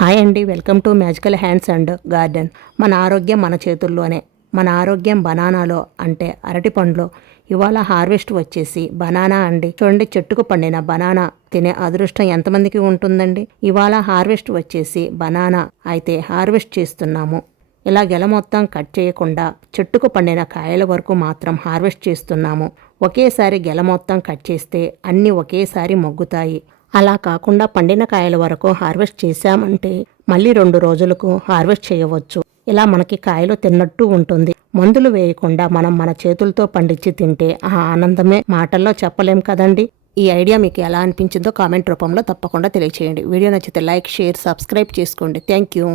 Hi అండి, welcome to magical hands and garden. మన ఆరోగ్యం మన చేతుల్లోనే. మన ఆరోగ్యం బనానాలో అంటే అరటి పండ్లో. ఇవాళ హార్వెస్ట్ వచ్చేసి బనానా అండి. చూడండి, చెట్టుకు పండిన బనానా తినే అదృష్టం ఎంతమందికి ఉంటుందండి. ఇవాళ హార్వెస్ట్ వచ్చేసి బనానా అయితే హార్వెస్ట్ చేస్తున్నాము. ఇలా గెల మొత్తం కట్ చేయకుండా చెట్టుకు పండిన కాయల వరకు మాత్రం హార్వెస్ట్ చేస్తున్నాము. ఒకేసారి గెల మొత్తం కట్ చేస్తే అన్నీ ఒకేసారి మొగ్గుతాయి. అలా కాకుండా పండిన కాయల వరకు హార్వెస్ట్ చేశామంటే మళ్ళీ 2 రోజులకు హార్వెస్ట్ చేయవచ్చు. ఇలా మనకి కాయలు తిన్నట్టు ఉంటుంది. మందులు వేయకుండా మనం మన చేతులతో పండించి తింటే ఆ ఆనందమే మాటల్లో చెప్పలేం కదండి. ఈ ఐడియా మీకు ఎలా అనిపించిందో కామెంట్ రూపంలో తప్పకుండా తెలియచేయండి. వీడియో నచ్చితే లైక్, షేర్, సబ్స్క్రైబ్ చేసుకోండి. Thank you.